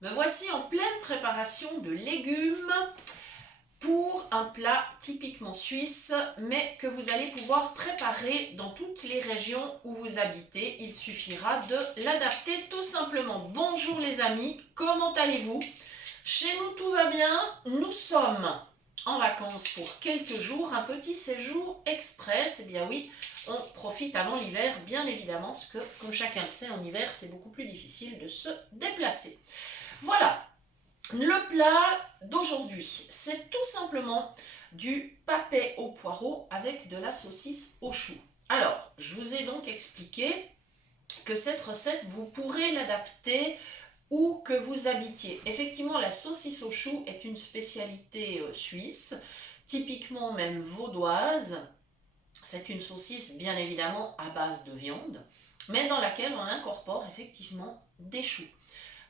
Me voici en pleine préparation de légumes pour un plat typiquement suisse, mais que vous allez pouvoir préparer dans toutes les régions où vous habitez. Il suffira de l'adapter tout simplement. Bonjour les amis, comment allez-vous? Chez nous tout va bien, nous sommes en vacances pour quelques jours, un petit séjour express. Eh bien oui, on profite avant l'hiver, bien évidemment, parce que comme chacun le sait, en hiver c'est beaucoup plus difficile de se déplacer. Voilà, le plat d'aujourd'hui, c'est tout simplement du papet au poireau avec de la saucisse au chou. Alors, je vous ai donc expliqué que cette recette, vous pourrez l'adapter où que vous habitiez. Effectivement, la saucisse au chou est une spécialité suisse, typiquement même vaudoise. C'est une saucisse bien évidemment à base de viande, mais dans laquelle on incorpore effectivement des choux.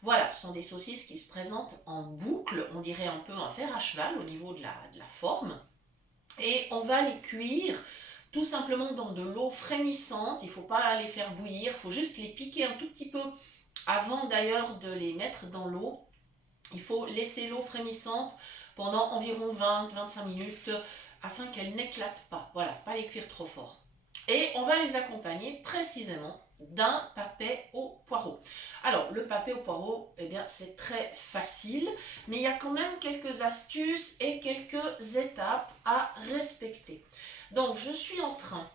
Voilà, ce sont des saucisses qui se présentent en boucle, on dirait un peu un fer à cheval au niveau de la forme. Et on va les cuire tout simplement dans de l'eau frémissante. Il ne faut pas les faire bouillir, il faut juste les piquer un tout petit peu avant d'ailleurs de les mettre dans l'eau. Il faut laisser l'eau frémissante pendant environ 20-25 minutes afin qu'elles n'éclatent pas. Voilà, pas les cuire trop fort. Et on va les accompagner précisément d'un papet au poireau. Alors, le papet au poireau, eh bien, c'est très facile, mais il y a quand même quelques astuces et quelques étapes à respecter. Donc, je suis en train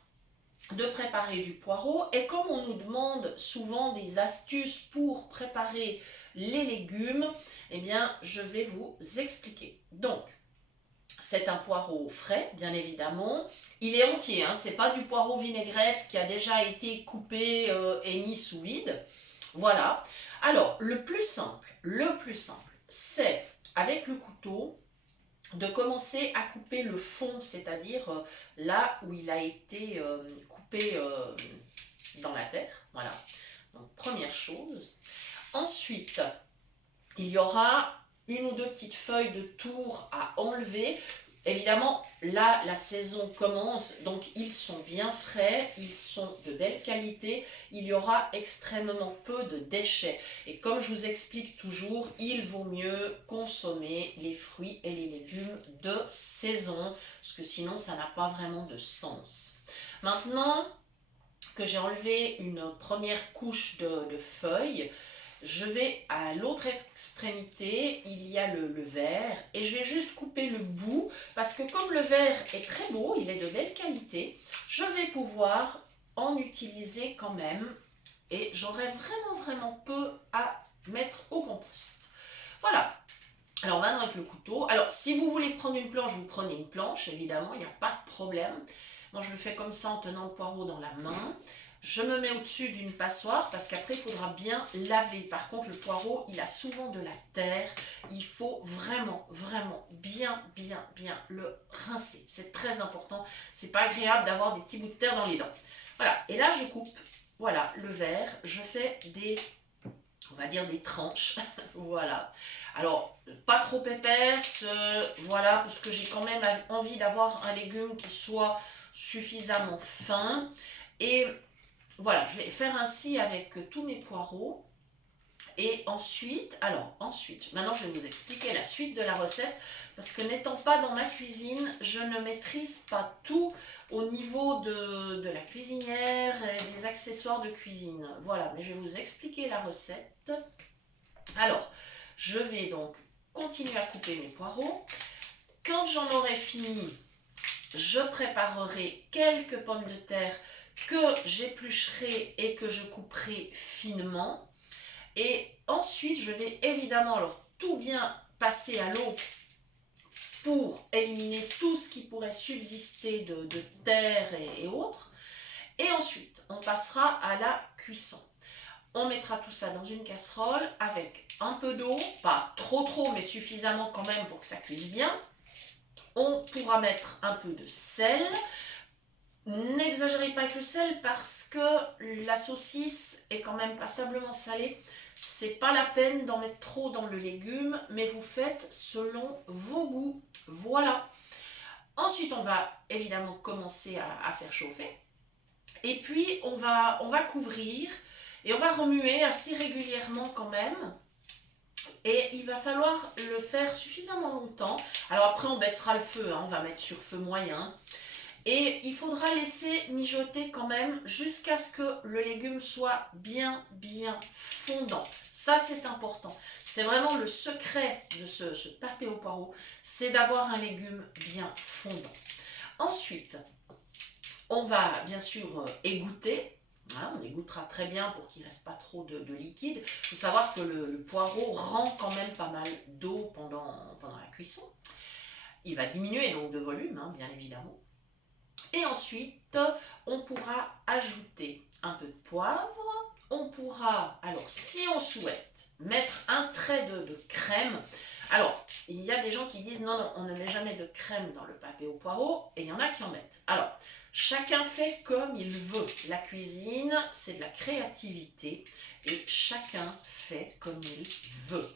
de préparer du poireau et comme on nous demande souvent des astuces pour préparer les légumes, eh bien, je vais vous expliquer. Donc, c'est un poireau frais, bien évidemment. Il est entier, hein, c'est pas du poireau vinaigrette qui a déjà été coupé et mis sous vide. Voilà. Alors, le plus simple, c'est avec le couteau de commencer à couper le fond, c'est-à-dire là où il a été coupé dans la terre. Voilà. Donc, première chose. Ensuite, il y aura une ou deux petites feuilles de tourre à enlever. Évidemment, là, la saison commence, donc ils sont bien frais, ils sont de belle qualité, il y aura extrêmement peu de déchets. Et comme je vous explique toujours, il vaut mieux consommer les fruits et les légumes de saison, parce que sinon, ça n'a pas vraiment de sens. Maintenant que j'ai enlevé une première couche de feuilles, je vais à l'autre extrémité, il y a le verre et je vais juste couper le bout parce que comme le verre est très beau, il est de belle qualité, je vais pouvoir en utiliser quand même et j'aurai vraiment peu à mettre au compost. Voilà. Alors maintenant avec le couteau, alors si vous voulez prendre une planche, vous prenez une planche, évidemment, il n'y a pas de problème. Moi je le fais comme ça en tenant le poireau dans la main. Je me mets au-dessus d'une passoire parce qu'après il faudra bien laver. Par contre le poireau il a souvent de la terre. Il faut vraiment bien le rincer. C'est très important. C'est pas agréable d'avoir des petits bouts de terre dans les dents. Voilà. Et là je coupe. Voilà le verre. Je fais on va dire des tranches. Voilà. Alors, pas trop épaisse, voilà, parce que j'ai quand même envie d'avoir un légume qui soit suffisamment fin. Et voilà, je vais faire ainsi avec tous mes poireaux. Et ensuite, maintenant je vais vous expliquer la suite de la recette, parce que n'étant pas dans ma cuisine, je ne maîtrise pas tout au niveau de la cuisinière et des accessoires de cuisine. Voilà, mais je vais vous expliquer la recette. Alors, je vais donc continuer à couper mes poireaux. Quand j'en aurai fini, je préparerai quelques pommes de terre que j'éplucherai et que je couperai finement. Et ensuite, je vais évidemment alors tout bien passer à l'eau pour éliminer tout ce qui pourrait subsister de terre et autres. Et ensuite, on passera à la cuisson. On mettra tout ça dans une casserole avec un peu d'eau, pas trop, mais suffisamment quand même pour que ça cuise bien. On pourra mettre un peu de sel. N'exagérez pas avec le sel parce que la saucisse est quand même passablement salée. C'est pas la peine d'en mettre trop dans le légume, mais vous faites selon vos goûts. Voilà. Ensuite, on va évidemment commencer à faire chauffer. Et puis, on va couvrir et on va remuer assez régulièrement quand même Et il va falloir le faire suffisamment longtemps. Alors après, on baissera le feu, hein, on va mettre sur feu moyen. Et il faudra laisser mijoter quand même jusqu'à ce que le légume soit bien fondant. Ça, c'est important. C'est vraiment le secret de ce papé au poireau, c'est d'avoir un légume bien fondant. Ensuite, on va bien sûr égoutter. Hein, on égouttera très bien pour qu'il ne reste pas trop de liquide. Il faut savoir que le poireau rend quand même pas mal d'eau pendant la cuisson. Il va diminuer donc de volume, hein, bien évidemment. Et ensuite, on pourra ajouter un peu de poivre. On pourra, alors si on souhaite, mettre un trait de crème. Alors, il y a des gens qui disent non, on ne met jamais de crème dans le papé au poireau, et il y en a qui en mettent. Alors, chacun fait comme il veut. La cuisine, c'est de la créativité, et chacun fait comme il veut.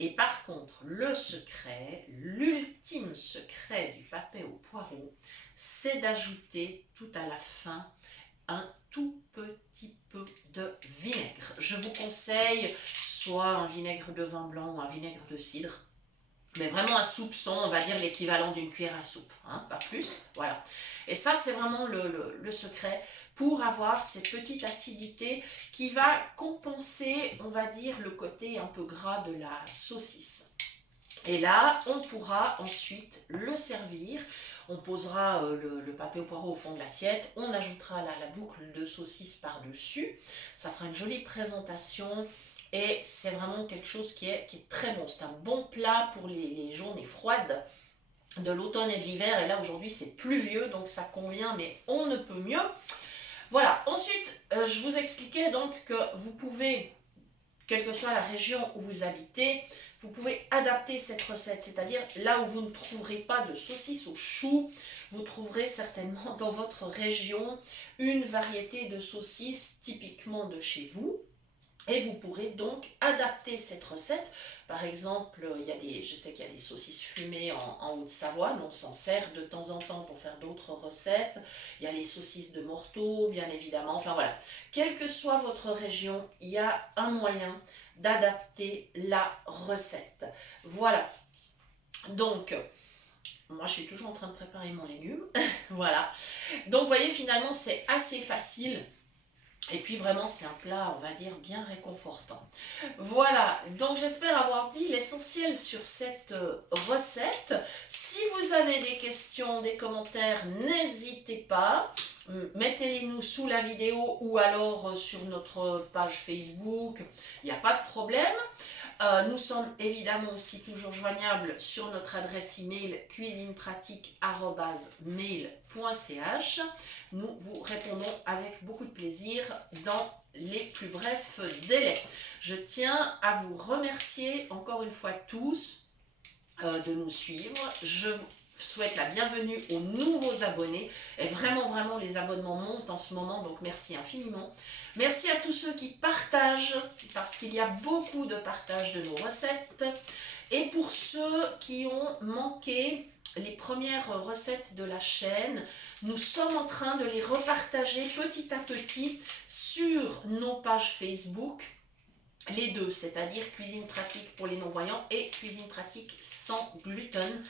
Et par contre, le secret, l'ultime secret du papé au poireau, c'est d'ajouter tout à la fin un tout petit peu de vinaigre. Je vous conseille soit un vinaigre de vin blanc ou un vinaigre de cidre, mais vraiment un soupçon, on va dire l'équivalent d'une cuillère à soupe, hein, pas plus, voilà. Et ça, c'est vraiment le secret pour avoir cette petite acidité qui va compenser, on va dire, le côté un peu gras de la saucisse. Et là, on pourra ensuite le servir. On posera le papé au poireau au fond de l'assiette, on ajoutera la boucle de saucisse par-dessus. Ça fera une jolie présentation. Et c'est vraiment quelque chose qui est très bon. C'est un bon plat pour les journées froides de l'automne et de l'hiver. Et là, aujourd'hui, c'est pluvieux, donc ça convient, mais on ne peut mieux. Voilà. Ensuite, je vous expliquais donc que vous pouvez, quelle que soit la région où vous habitez, vous pouvez adapter cette recette. C'est-à-dire, là où vous ne trouverez pas de saucisse au chou, vous trouverez certainement dans votre région une variété de saucisses typiquement de chez vous. Et vous pourrez donc adapter cette recette. Par exemple, je sais qu'il y a des saucisses fumées en Haute-Savoie, mais on s'en sert de temps en temps pour faire d'autres recettes. Il y a les saucisses de Morteau, bien évidemment. Enfin voilà, quelle que soit votre région, il y a un moyen d'adapter la recette. Voilà. Donc, moi je suis toujours en train de préparer mon légume. Voilà. Donc, vous voyez, finalement, c'est assez facile. Et puis vraiment, c'est un plat, on va dire, bien réconfortant. Voilà, donc j'espère avoir dit l'essentiel sur cette recette. Si vous avez des questions, des commentaires, n'hésitez pas. Mettez-les nous sous la vidéo ou alors sur notre page Facebook. Il n'y a pas de problème. Nous sommes évidemment aussi toujours joignables sur notre adresse email cuisinepratique@mail.ch. Nous vous répondons avec beaucoup de plaisir dans les plus brefs délais. Je tiens à vous remercier encore une fois tous de nous suivre. Je vous souhaite la bienvenue aux nouveaux abonnés. Et vraiment, les abonnements montent en ce moment, donc merci infiniment. Merci à tous ceux qui partagent, parce qu'il y a beaucoup de partage de nos recettes. Et pour ceux qui ont manqué les premières recettes de la chaîne, nous sommes en train de les repartager petit à petit sur nos pages Facebook. Les deux, c'est-à-dire Cuisine Pratique pour les non-voyants et Cuisine Pratique sans gluten.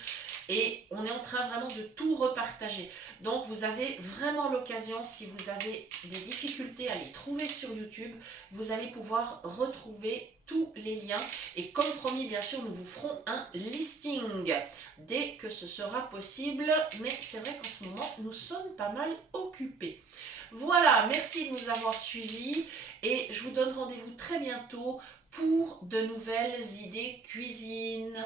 Et on est en train vraiment de tout repartager. Donc vous avez vraiment l'occasion, si vous avez des difficultés à les trouver sur YouTube, vous allez pouvoir retrouver tous les liens. Et comme promis, bien sûr, nous vous ferons un listing dès que ce sera possible. Mais c'est vrai qu'en ce moment, nous sommes pas mal occupés. Voilà, merci de nous avoir suivis. Et je vous donne rendez-vous très bientôt pour de nouvelles idées cuisine.